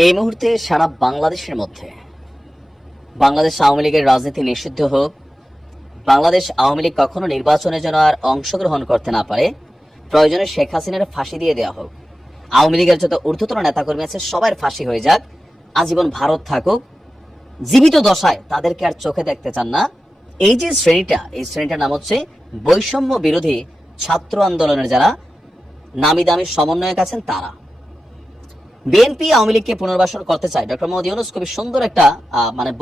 এই মুহূর্তে সারা বাংলাদেশের মধ্যে বাংলাদেশ আওয়ামী লীগের রাজনীতি নিষিদ্ধ হোক, বাংলাদেশ আওয়ামী লীগ কখনো নির্বাচনে যেন আর অংশগ্রহণ করতে না পারে, প্রয়োজনে শেখ হাসিনার ফাঁসি দিয়ে দেওয়া হোক, আওয়ামী লীগের যত ঊর্ধ্বতন নেতাকর্মী আছে সবার ফাঁসি হয়ে যাক, আজীবন ভারত থাকুক, জীবিত দশায় তাদেরকে আর চোখে দেখতে চান না। এই যে শ্রেণীটা, এই শ্রেণীটার নাম হচ্ছে বৈষম্য বিরোধী ছাত্র আন্দোলনের যারা নামি দামি সমন্বয়ক আছেন তারা। বিএনপি আওয়ামী লীগকে পুনর্বাসন করতে চায়, ডক্টর মোহাম্মদ ইউনূস খুবই সুন্দর একটা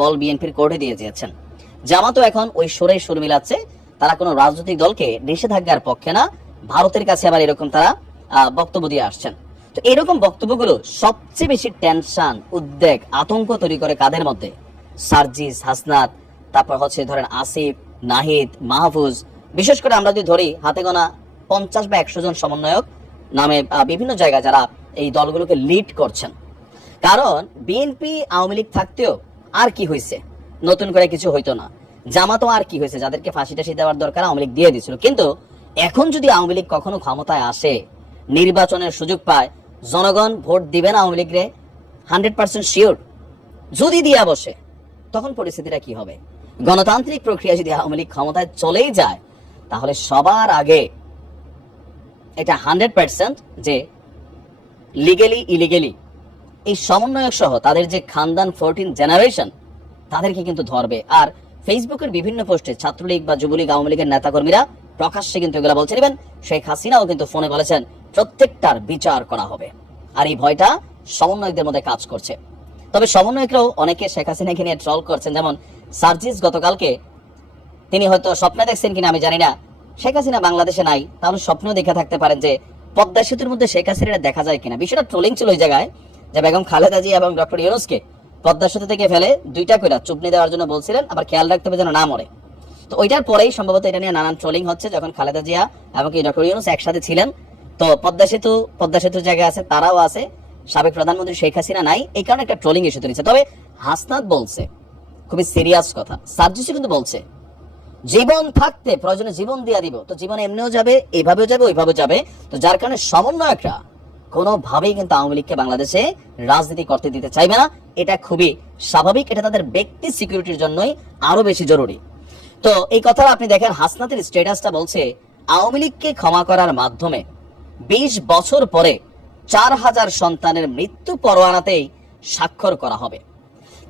বল বিএনপির কোর্টে দিয়ে দিয়েছেন। জামাতও এখন ওই সুরে সুর মিলাচ্ছে, তারা কোনো রাজনৈতিক দলকে নিষেধাজ্ঞার পক্ষে না, ভারতের কাছে আবার এরকম তারা বক্তব্য দিয়ে আসছেন। তো এরকম বক্তব্যগুলো সবচেয়ে বেশি টেনশন, উদ্বেগ, আতঙ্ক তৈরি করে কাদের মধ্যে? সার্জিস, হাসনাত, তারপর হচ্ছে ধরেন আসিফ, নাহিদ, মাহফুজ, বিশেষ করে আমরা যদি ধরি হাতে গোনা 50 বা 100 জন সমন্বয়ক নামে বিভিন্ন জায়গায় যারা এই দলগুলোকে লিড করছেন। কারণ বিএনপি আওয়ামী লীগ থাকতেও আর কি হয়েছে, নতুন করে কিছু হইতো না। জামাতও আর কি হয়েছে, যাদেরকে ফাঁসি টাসি দেওয়ার দরকার আওয়ামী লীগ দিয়ে দিয়েছিল। কিন্তু এখন যদি আওয়ামী লীগ কখনো ক্ষমতায় আসে, নির্বাচনের সুযোগ পায়, জনগণ ভোট দিবেন আওয়ামী লীগরে 100% শিওর। যদি দিয়া বসে তখন পরিস্থিতিটা কি হবে? গণতান্ত্রিক প্রক্রিয়া যদি আওয়ামী লীগ ক্ষমতায় চলেই যায়, তাহলে সবার আগে এটা 100% যে লিগেলি ইলিগেলি এই সমন্বয়ক সহ তাদের যে খানদান 14 জেনারেশন তাদেরকে কিন্তু ধরবে। আর ফেসবুকের বিভিন্ন পোস্টে ছাত্রলীগ বা যুবলীগ আওয়ামী লীগের নেতাকর্মীরা প্রকাশ্যে কিন্তু এগুলো বলছে নেবেন। শেখ হাসিনাও কিন্তু ফোনে বলেছেন প্রত্যেকটার বিচার করা হবে। আর এই ভয়টা সমন্বয়কদের মধ্যে কাজ করছে। তবে সমন্বয়করাও অনেকে শেখ হাসিনাকে নিয়ে ট্রল করছেন। যেমন সার্জিস গতকালকে তিনি হয়তো স্বপ্নে দেখছেন কিনা আমি জানি না, শেখ হাসিনা বাংলাদেশে নাই, তাহলে স্বপ্নেও দেখে থাকতে পারেন যে পদ্মা সেতুর মধ্যে শেখ হাসিনা দেখা যায় কিনা। বিষয়টা ট্রোলিং ছিল ওই জায়গায়, যে বেগম খালেদা জিয়া এবং ডক্টর ইউনূসকে পদ্মা সেতু থেকে ফেলে 2টা করে চুপনি দেওয়ার জন্য বলছিলেন, আবার খেয়াল রাখতে হবে যেন না মরে। তো ওইটার পরেই সম্ভবত এটা নিয়ে নানান ট্রোলিং হচ্ছে, যখন খালেদা জিয়া এবং ডক্টর ইউনূস একসাথে ছিলেন। তো পদ্মা সেতুর জায়গায় আছে, তারাও আছে, সাবেক প্রধানমন্ত্রী শেখ হাসিনা নাই, এই কারণে একটা ট্রোলিং ইস্যু তৈরি হচ্ছে। তবে হাসনাত বলছে খুবই সিরিয়াস কথা, সার্জিসও কিন্তু বলছে জীবন থাকতে প্রয়োজনে জীবন দিয়ে দিব। তো জীবন এমনিও যাবে, এইভাবেও যাবে, ওইভাবেও যাবে। তো যার কারণে সমন্বয়করা কোনোভাবেই কিন্তু আওয়ামী লীগকে বাংলাদেশে রাজনীতি করতে দিতে চাইবে না। এটা খুবই স্বাভাবিক, এটা তাদের ব্যক্তি সিকিউরিটির জন্যই আরো বেশি জরুরি। তো এই কথা আপনি দেখেন, হাসনাতের স্ট্যাটাসটা বলছে আওয়ামী লীগকে ক্ষমা করার মাধ্যমে 20 বছর পরে 4000 সন্তানের মৃত্যু পরোয়ানাতেই স্বাক্ষর করা হবে।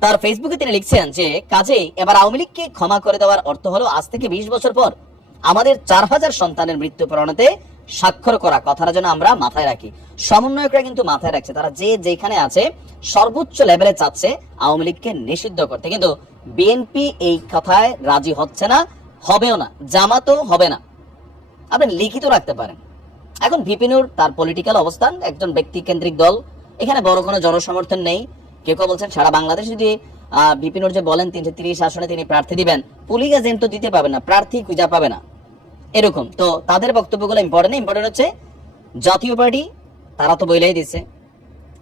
তার ফেসবুকে তিনি লিখছেন যে কাজেই এবার আওয়ামী লীগকে ক্ষমা করে দেওয়ার অর্থ হলো আজ থেকে 20 বছর পর আমাদের 4000 সন্তানের মৃত্যু পরোয়ানাতে স্বাক্ষর করা। কথাটা যেন আমরা মাথায় রাখি। সমন্বয়করা কিন্তু মাথায় রাখছে, তারা যে যেখানে আছে সর্বোচ্চ লেভেলে চাচ্ছে আওয়ামী লীগকে নিষিদ্ধ করতে। কিন্তু বিএনপি এই কথায় রাজি হচ্ছে না, হবেও না, জামাতও হবে না। আপনি লিখিত রাখতে পারেন। এখন ভিপিনুর তার পলিটিক্যাল অবস্থান, একজন ব্যক্তি কেন্দ্রিক দল, এখানে বড় কোনো জনসমর্থন নেই। কেউ কেউ বলছেন সারা বাংলাদেশ যদি ভিপিনুর যে বলেন 330 আসনে তিনি প্রার্থী দিবেন, পুলিশ এজেন্ট তো দিতে পাবে না, প্রার্থী খুঁজে পাবে না, এরকম। তো তাদের বক্তব্যগুলো ইম্পর্টেন্ট হচ্ছে জাতীয় পার্টি, তারা তো বইলাই দিচ্ছে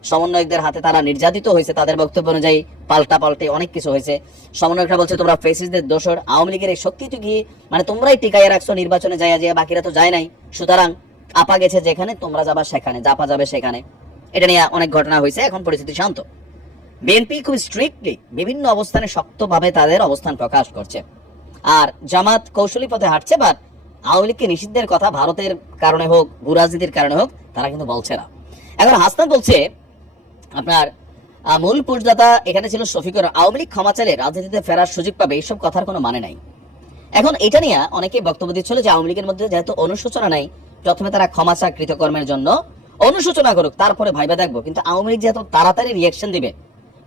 সমন্বয়কদের হাতে তারা নির্যাতিত হয়েছে, তাদের বক্তব্য অনুযায়ী পাল্টে অনেক কিছু হয়েছে। সমন্বয়করা বলছে তোমরা ফেসিস্টদের দোষর, আওয়ামী লীগের এই শক্তি কি মানে তোমরাই টিকাইয়া রাখছো নির্বাচনে যায়, বাকিরা তো যায় নাই, সুতরাং আপা গেছে যেখানে তোমরা যাবা সেখানে, জাপা যাবে সেখানে। এটা নিয়ে অনেক ঘটনা হয়েছে, এখন পরিস্থিতি শান্ত। বিএনপি খুব স্ট্রিক্টলি বিভিন্ন অবস্থানে শক্তভাবে তাদের অবস্থান প্রকাশ করছে। আর জামাত কৌশলী পথে হাঁটছে, বাট আওয়ামী লীগকে নিষিদ্ধের কথা ভারতের কারণে হোক, ভূ রাজনীতির কারণে হোক, তারা কিন্তু বলছে না। এখন হাসনাত বলছে আপনার মূল পুষদাতা এখানে ছিল শফিকুর, আওয়ামী লীগ ক্ষমা চাইলে রাজনীতিতে ফেরার সুযোগ পাবে, এইসব কথার কোনো মানে নাই। এখন এটা নিয়ে অনেকেই বক্তব্য দিচ্ছিল যে আওয়ামী লীগের মধ্যে যেহেতু অনুশোচনা নাই, প্রথমে তারা ক্ষমা চা কৃতকর্মের জন্য, অনুশোচনা করুক, তারপরে ভাইবা দেখবো। কিন্তু আওয়ামী লীগ যেহেতু তাড়াতাড়ি রিয়াকশন দিবে,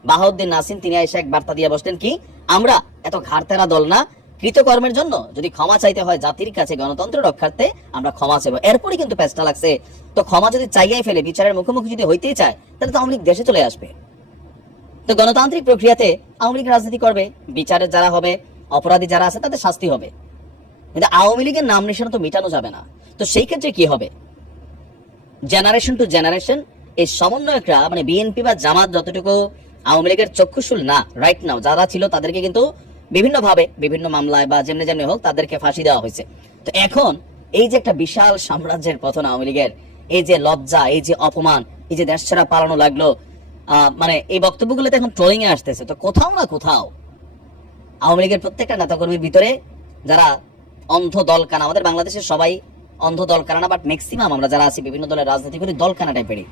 বাহাউদ্দিন নাসিম তিনি এসে এক বার্তা দিয়ে বসলেন কি, আমরা এত ঘাড়তেরা দল না, কৃতকর্মের জন্য যদি ক্ষমা চাইতে হয় জাতির কাছে গণতন্ত্র রক্ষার্থে আমরা ক্ষমা চাইবো। এরপরই কিন্তু পেস্টা লাগছে। তো ক্ষমা যদি চাইয়াই ফেলে, বিচারের মুখোমুখি যদি হইতেই চায়, তাহলে তো আওয়ামী লীগ দেশে চলে আসবে। তো গণতান্ত্রিক প্রক্রিয়াতে আওয়ামী লীগ রাজনীতি করবে, বিচারে যারা হবে, অপরাধী যারা আছে তাদের শাস্তি হবে, কিন্তু আওয়ামী লীগের নাম নিশানা তো মিটানো যাবে না। তো সেই ক্ষেত্রে কি হবে? জেনারেশন টু জেনারেশন এই সমন্বয়করা মানে বিএনপি বা জামাত যতটুকু আওয়ামী লীগের চক্ষুশুল না রাইট নাও, যারা ছিল তাদেরকে কিন্তু বিভিন্ন ভাবে বিভিন্ন মামলায় বা যেমনি হোক তাদেরকে ফাঁসি দেওয়া হয়েছে। তো এখন এই যে একটা বিশাল সাম্রাজ্যের পতন আওয়ামী লীগের, এই যে লজ্জা, এই যে অপমান, এই যে দেশ ছাড়া পালানো লাগলো, মানে এই বক্তব্যগুলোতে এখন ট্রোলিং এ আসতেছে। তো কোথাও না কোথাও আওয়ামী লীগের প্রত্যেকটা নেতাকর্মীর ভিতরে যারা অন্ধ দল কানা, আমাদের বাংলাদেশের সবাই অন্ধ দল কানা না, বাট ম্যাক্সিমাম আমরা যারা আছি বিভিন্ন দলের রাজনীতি করি দল কানা টাইপেরই,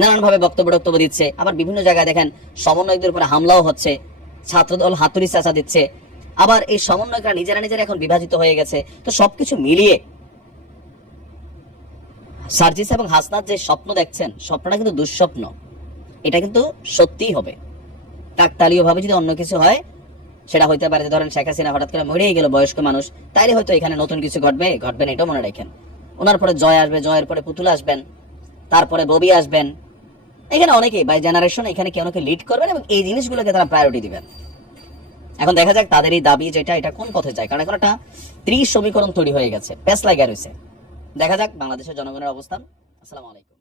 নানানভাবে বক্তব্য দিচ্ছে। আবার বিভিন্ন জায়গায় দেখেন সমন্বয়কদের উপরে হামলাও হচ্ছে, ছাত্রদল হাতুড়ি চাচা দিচ্ছে, আবার এই সমন্বয়করা নিজেরা এখন বিভাজিত হয়ে গেছে। তো সবকিছু মিলিয়ে সার্জিস এবং হাসনাত যে স্বপ্ন দেখছেন, স্বপ্নটা কিন্তু দুঃস্বপ্ন, এটা কিন্তু সত্যিই হবে। কাকতালীয় ভাবে যদি অন্য কিছু হয়, সেটা হইতে পারে যে ধরেন শেখ হাসিনা হঠাৎ করে মরেই গেল, বয়স্ক মানুষ, তাইলে হয়তো এখানে নতুন কিছু ঘটবে না, এটাও মনে রাখেন। ওনার পরে জয় আসবে, জয়ের পরে পুতুল আসবেন, তারপরে ববি আসবেন, এখানে অনেকেই বাই জেনারেশন এখানে কেউ নাকি লিড করবেন এবং এই জিনিসগুলোকে তারা প্রায়োরিটি দিবেন। এখন দেখা যাক তাদের এই দাবি যেটা, এটা কোন পথে যায়, কারণ এখন একটা 30 সমীকরণ তৈরি হয়ে গেছে, প্যাস লাগা রয়েছে। দেখা যাক বাংলাদেশের জনগণের অবস্থান। আসসালামু আলাইকুম।